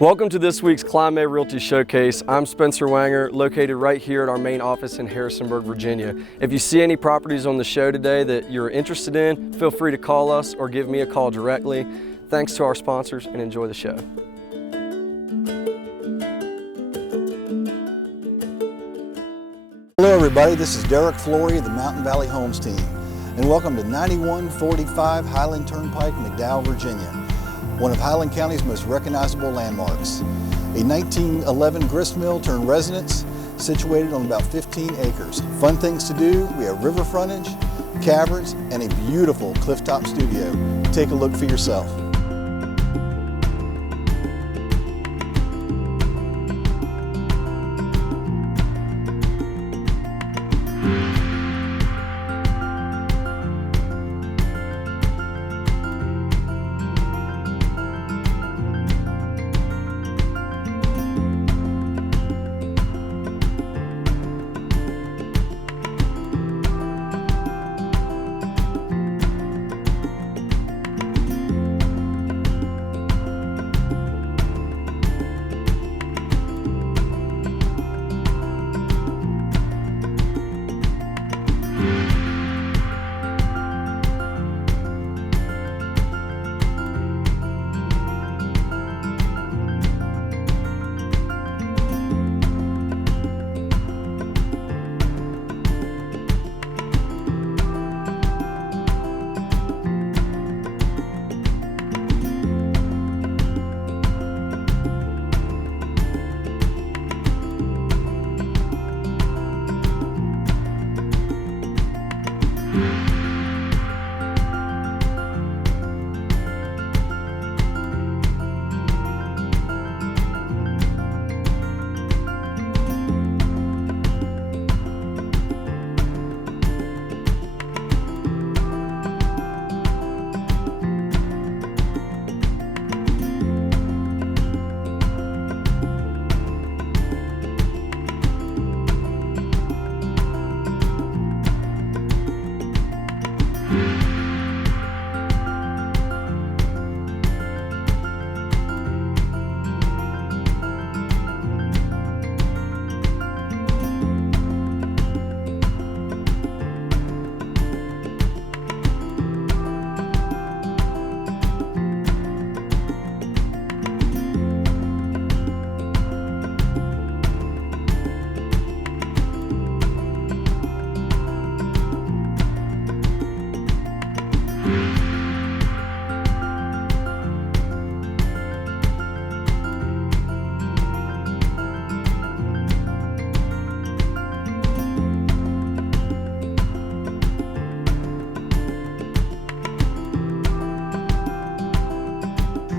Welcome to this week's Kline May Realty Showcase. I'm Spencer Wenger, located right here at our main office in Harrisonburg, Virginia. If you see any properties on the show today that you're interested in, feel free to call us or give me a call directly. Thanks to our sponsors and enjoy the show. Hello everybody, this is Derek Flory of the Mountain Valley Homes team, and welcome to 9145 Highland Turnpike, McDowell, Virginia, one of Highland County's most recognizable landmarks. A 1911 grist mill turned residence situated on about 15 acres. Fun things to do, we have river frontage, caverns, and a beautiful clifftop studio. Take a look for yourself.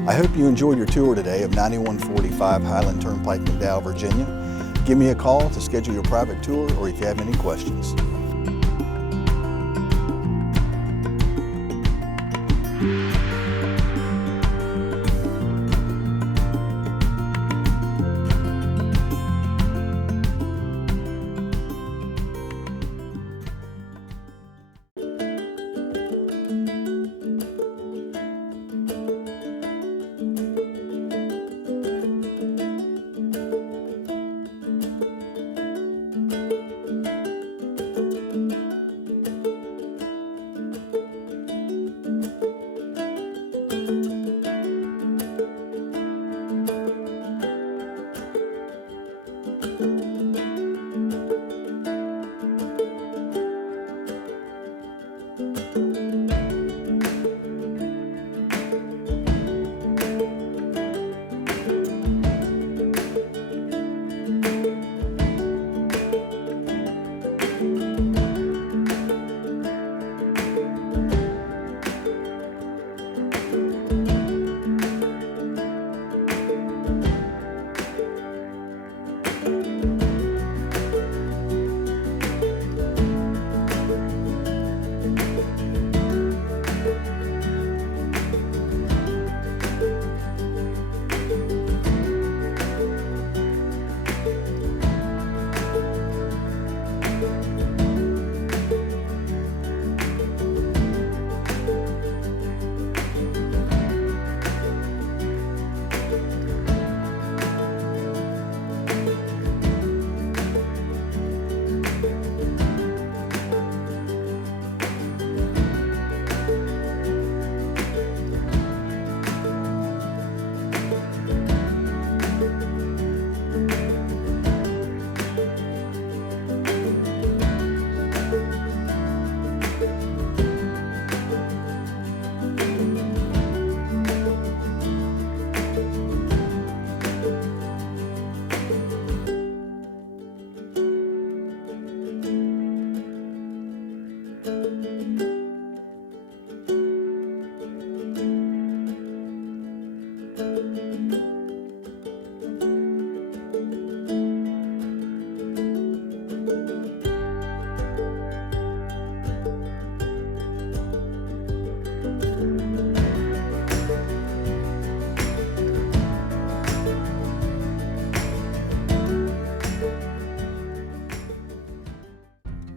I hope you enjoyed your tour today of 9145 Highland Turnpike, McDowell, Virginia. Give me a call to schedule your private tour or if you have any questions.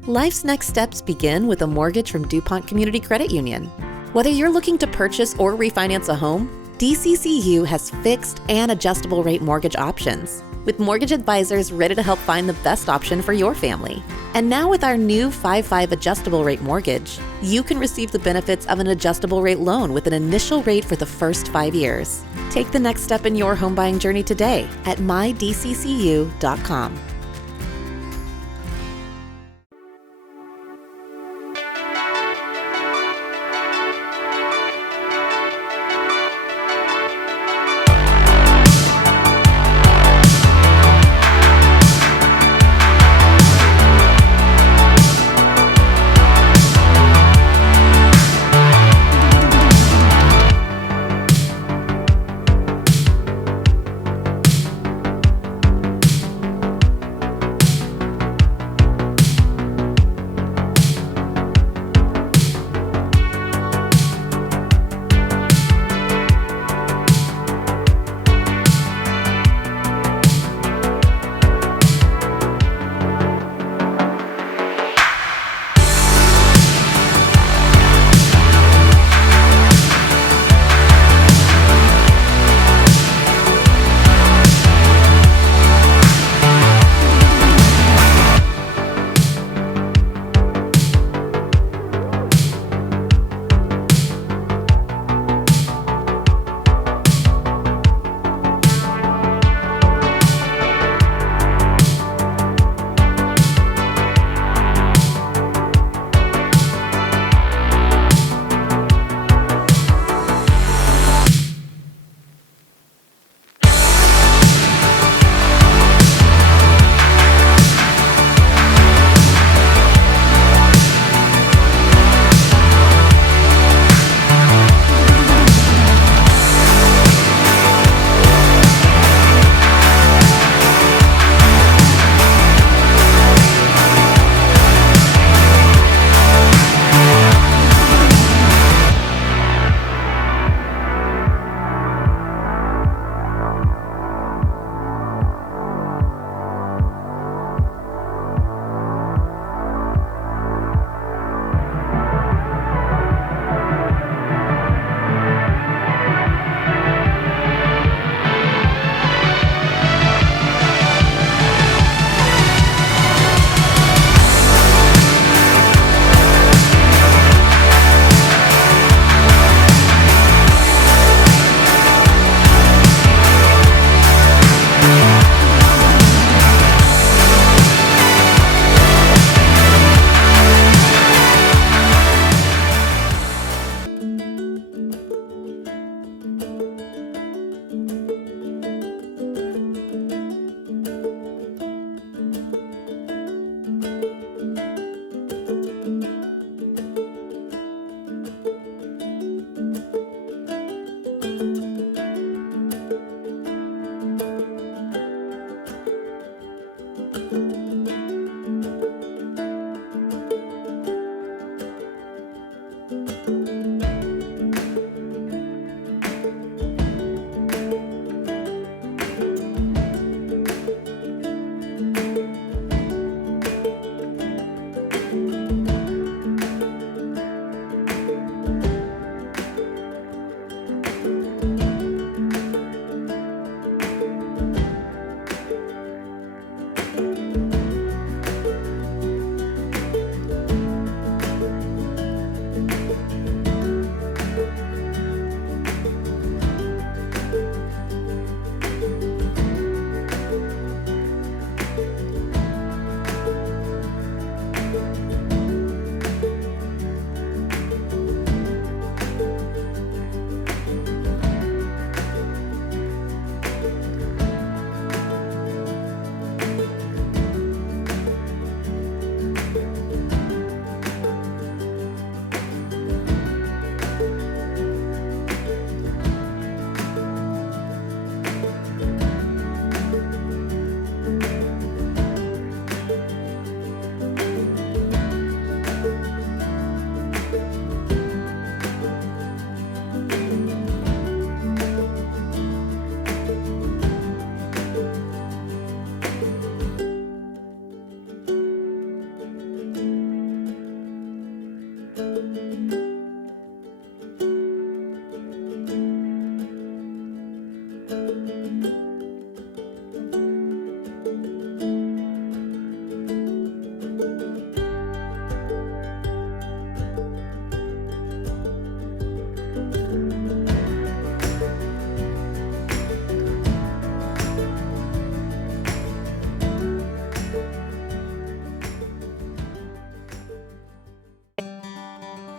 Life's next steps begin with a mortgage from DuPont Community Credit Union. Whether you're looking to purchase or refinance a home, DCCU has fixed and adjustable rate mortgage options, with mortgage advisors ready to help find the best option for your family. And now with our new 5/5 adjustable rate mortgage, you can receive the benefits of an adjustable rate loan with an initial rate for the first 5 years. Take the next step in your home buying journey today at mydccu.com.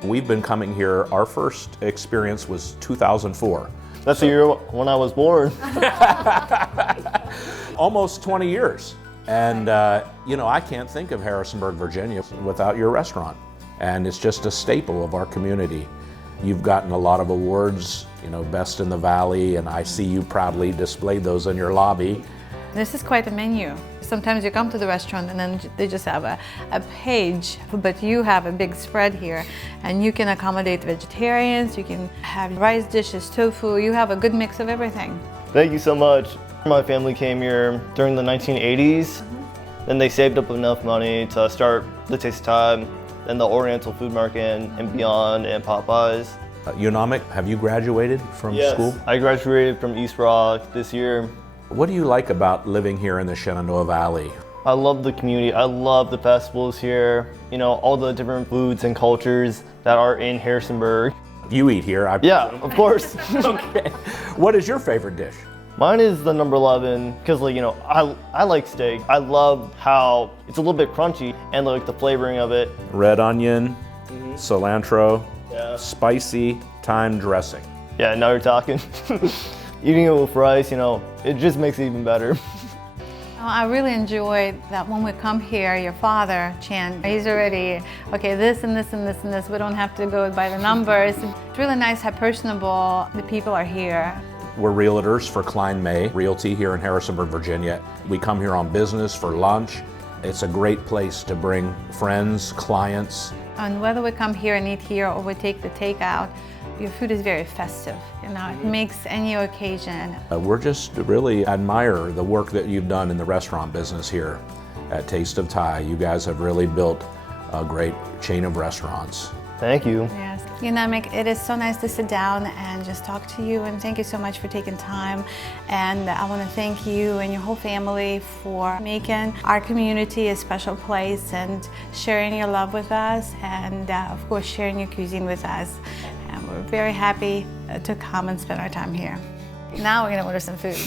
We've been coming here, our first experience was 2004. That's the year when I was born. Almost 20 years. And you know, I can't think of Harrisonburg, Virginia without your restaurant. And it's just a staple of our community. You've gotten a lot of awards, you know, Best in the Valley, and I see you proudly displayed those in your lobby. This is quite a menu. Sometimes you come to the restaurant and then they just have a page, but you have a big spread here and you can accommodate vegetarians, you can have rice dishes, tofu, you have a good mix of everything. Thank you so much. My family came here during the 1980s. Then they saved up enough money to start the Taste of Thai, then the Oriental Food Market and Beyond and Popeyes. Unamic, have you graduated from school? I graduated from East Rock this year. What do you like about living here in the Shenandoah Valley? I love the community. I love the festivals here. You know, all the different foods and cultures that are in Harrisonburg. You eat here. Yeah, of course. Okay. What is your favorite dish? Mine is the number 11 because, like, you know, I like steak. I love how it's a little bit crunchy and like the flavoring of it. Red onion, cilantro, spicy thyme dressing. Yeah, now you're talking. Eating it with rice, you know, it just makes it even better. I really enjoyed that when we come here, your father, Chan, he's already, okay, this and this and this and this. We don't have to go by the numbers. It's really nice how personable the people are here. We're realtors for Kline May Realty here in Harrisonburg, Virginia. We come here on business for lunch. It's a great place to bring friends, clients. And whether we come here and eat here or we take the takeout, your food is very festive. You know, it makes any occasion. We're just really admire the work that you've done in the restaurant business here at Taste of Thai. You guys have really built a great chain of restaurants. Thank you. Yes. Unamic, it is so nice to sit down and just talk to you, and thank you so much for taking time. And I want to thank you and your whole family for making our community a special place and sharing your love with us, and of course sharing your cuisine with us. And we're very happy to come and spend our time here. Now we're going to order some food.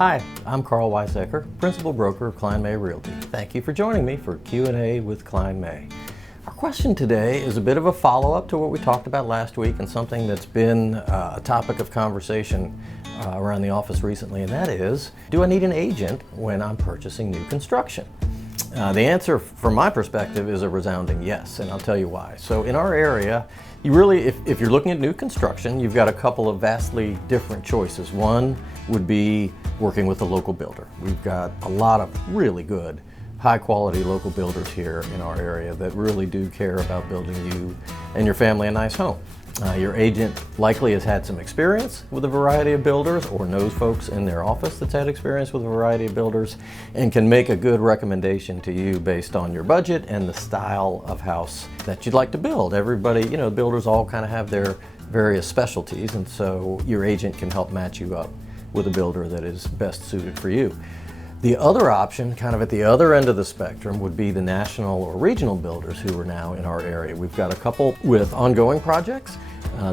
Hi, I'm Karl Waizecker, Principal Broker of Kline May Realty. Thank you for joining me for Q&A with Kline May. Our question today is a bit of a follow-up to what we talked about last week and something that's been a topic of conversation around the office recently, and that is, do I need an agent when I'm purchasing new construction? The answer from my perspective is a resounding yes, and I'll tell you why. So in our area, you really, if you're looking at new construction, you've got a couple of vastly different choices. One would be working with a local builder. We've got a lot of really good, high quality local builders here in our area that really do care about building you and your family a nice home. Your agent likely has had some experience with a variety of builders or knows folks in their office that's had experience with a variety of builders and can make a good recommendation to you based on your budget and the style of house that you'd like to build. Everybody, you know, builders all kind of have their various specialties, and so your agent can help match you up with a builder that is best suited for you. The other option, kind of at the other end of the spectrum, would be the national or regional builders who are now in our area. We've got a couple with ongoing projects.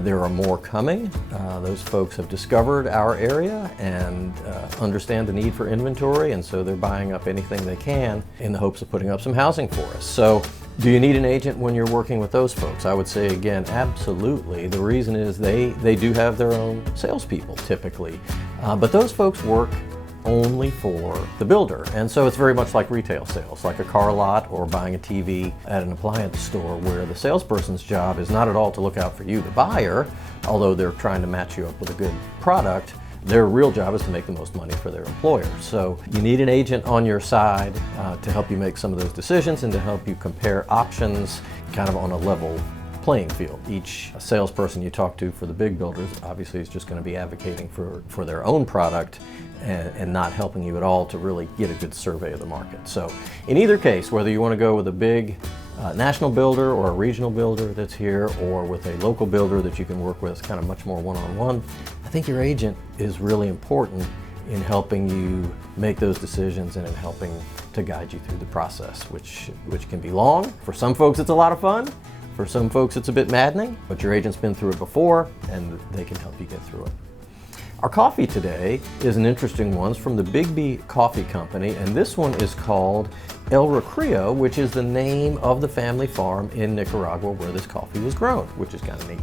There are more coming. Those folks have discovered our area and understand the need for inventory, and so they're buying up anything they can in the hopes of putting up some housing for us. So, do you need an agent when you're working with those folks? I would say again, absolutely. The reason is they do have their own salespeople typically, but those folks work only for the builder. And so it's very much like retail sales, like a car lot or buying a TV at an appliance store, where the salesperson's job is not at all to look out for you, the buyer, although they're trying to match you up with a good product. Their real job is to make the most money for their employer. So you need an agent on your side to help you make some of those decisions and to help you compare options kind of on a level playing field. Each salesperson you talk to for the big builders obviously is just going to be advocating for their own product and not helping you at all to really get a good survey of the market. So in either case, whether you want to go with a big national builder or a regional builder that's here, or with a local builder that you can work with kind of much more one-on-one, I think your agent is really important in helping you make those decisions and in helping to guide you through the process, which can be long. For some folks it's a lot of fun. For some folks it's a bit maddening, but your agent's been through it before and they can help you get through it. Our coffee today is an interesting one. It's from the Big B Coffee Company, and this one is called El Recreo, which is the name of the family farm in Nicaragua where this coffee was grown, which is kind of neat.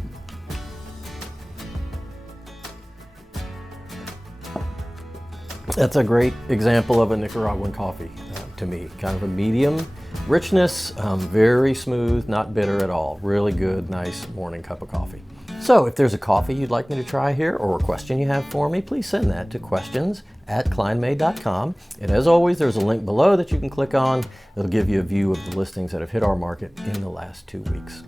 That's a great example of a Nicaraguan coffee to me. Kind of a medium richness, very smooth, not bitter at all. Really good, nice morning cup of coffee. So if there's a coffee you'd like me to try here or a question you have for me, please send that to questions@klinemay.com. And as always, there's a link below that you can click on. It'll give you a view of the listings that have hit our market in the last 2 weeks.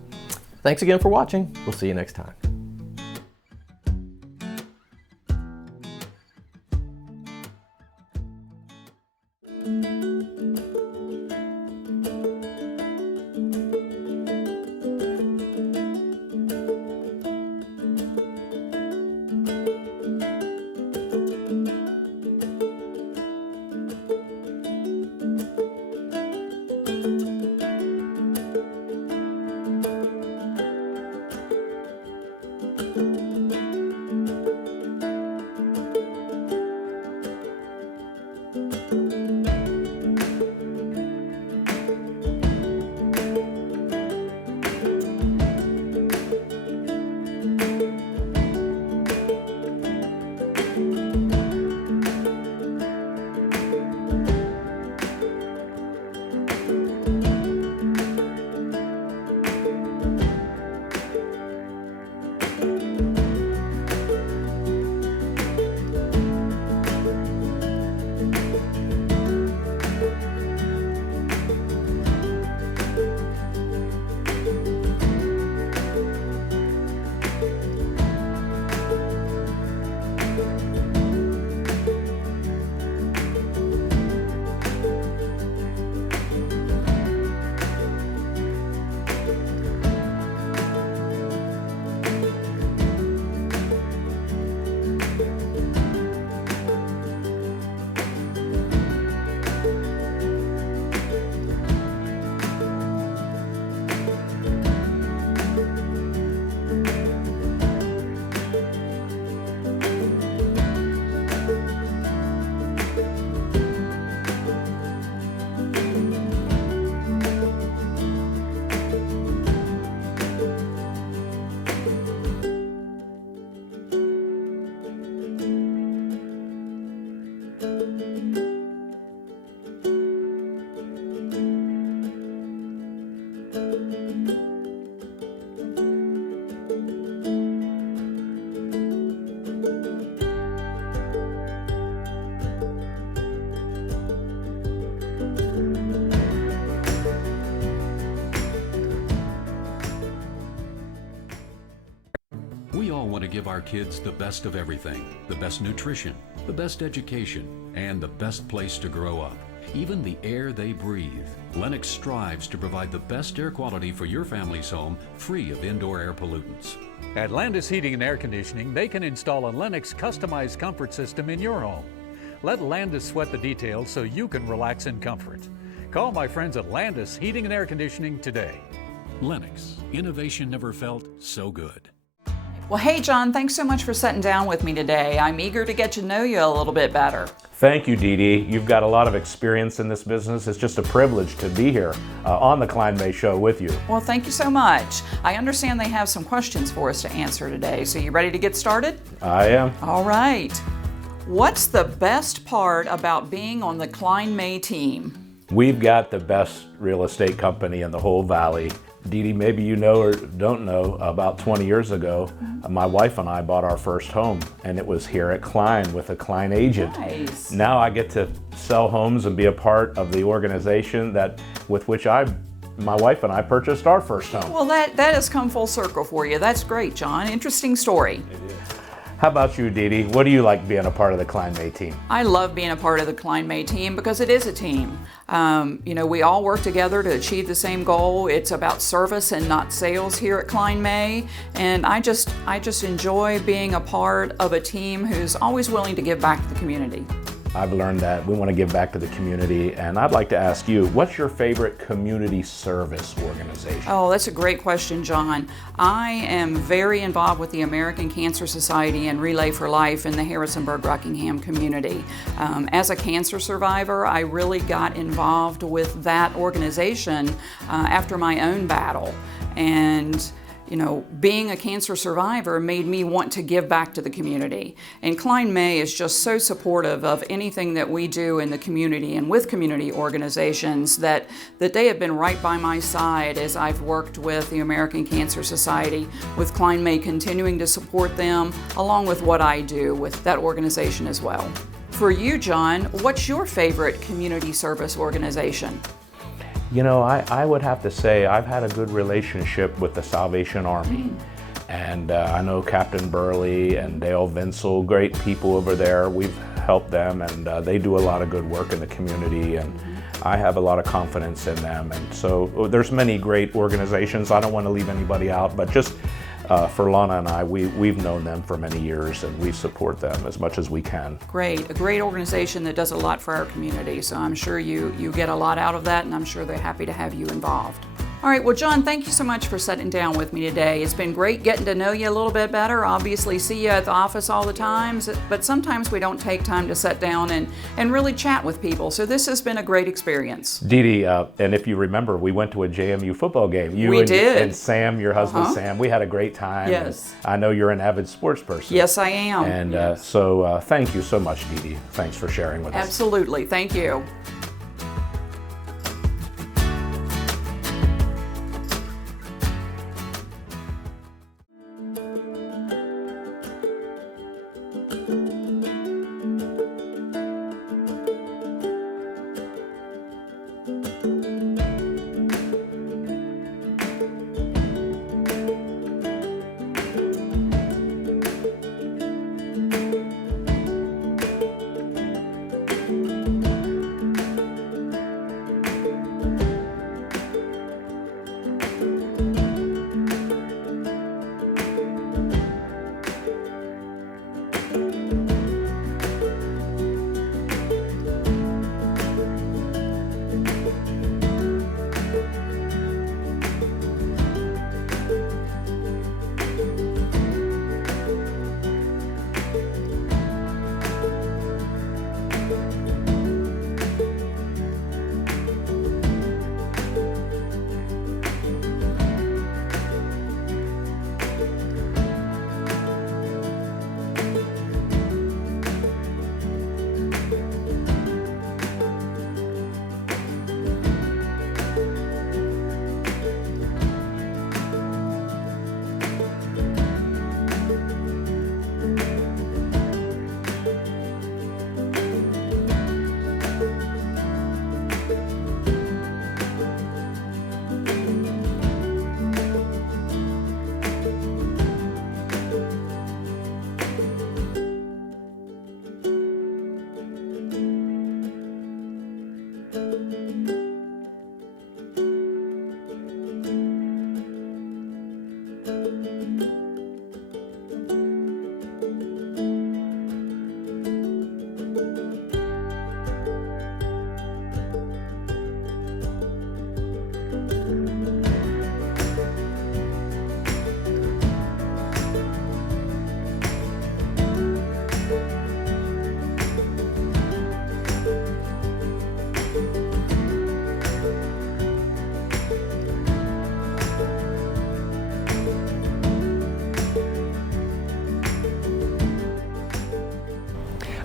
Thanks again for watching. We'll see you next time. We all want to give our kids the best of everything, the best nutrition, the best education, and the best place to grow up. Even the air they breathe. Lennox strives to provide the best air quality for your family's home, free of indoor air pollutants. At Landis Heating and Air Conditioning, they can install a Lennox customized comfort system in your home. Let Landis sweat the details so you can relax in comfort. Call my friends at Landis Heating and Air Conditioning today. Lennox, innovation never felt so good. Well, hey, John, thanks so much for sitting down with me today. I'm eager to get to know you a little bit better. Thank you, Dee Dee. You've got a lot of experience in this business. It's just a privilege to be here on the Kline May Show with you. Well, thank you so much. I understand they have some questions for us to answer today, so you ready to get started? I am. All right. What's the best part about being on the Kline May team? We've got the best real estate company in the whole valley. Dee Dee, maybe you know or don't know, about 20 years ago, my wife and I bought our first home, and it was here at Kline with a Kline agent. Nice. Now I get to sell homes and be a part of the organization with which my wife and I purchased our first home. Well, that has come full circle for you. That's great, John. Interesting story. It is. How about you, Dee Dee? What do you like being a part of the Kline May team? I love being a part of the Kline May team because it is a team. We all work together to achieve the same goal. It's about service and not sales here at Kline May. And I just enjoy being a part of a team who's always willing to give back to the community. I've learned that we want to give back to the community, and I'd like to ask you, what's your favorite community service organization? Oh, that's a great question, John. I am very involved with the American Cancer Society and Relay for Life in the Harrisonburg-Rockingham community. As a cancer survivor, I really got involved with that organization after my own battle. And being a cancer survivor made me want to give back to the community. And Kline May is just so supportive of anything that we do in the community and with community organizations that they have been right by my side as I've worked with the American Cancer Society, with Kline May continuing to support them, along with what I do with that organization as well. For you, John, what's your favorite community service organization? I would have to say I've had a good relationship with the Salvation Army. And I know Captain Burley and Dale Vinsel, great people over there. We've helped them, and they do a lot of good work in the community, and I have a lot of confidence in them. And so there's many great organizations. I don't want to leave anybody out, but just for Lana and I, we've known them for many years, and we support them as much as we can. Great, a great organization that does a lot for our community, so I'm sure you get a lot out of that, and I'm sure they're happy to have you involved. All right, well, John, thank you so much for sitting down with me today. It's been great getting to know you a little bit better. Obviously, see you at the office all the time, but sometimes we don't take time to sit down and really chat with people. So this has been a great experience. Dee Dee, and if you remember, we went to a JMU football game. We did. And Sam, your husband Sam, we had a great time. Yes. I know you're an avid sports person. Yes, I am. And so thank you so much, Dee Dee. Thanks for sharing with us. Absolutely, thank you.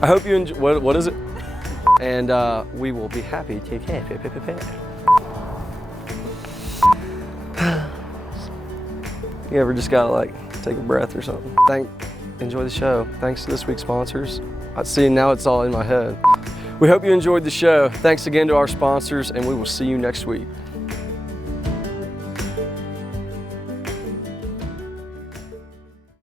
I hope you enjoy. What is it? And we will be happy to take it. You ever just gotta like take a breath or something? Enjoy the show. Thanks to this week's sponsors. I see now it's all in my head. We hope you enjoyed the show. Thanks again to our sponsors, and we will see you next week.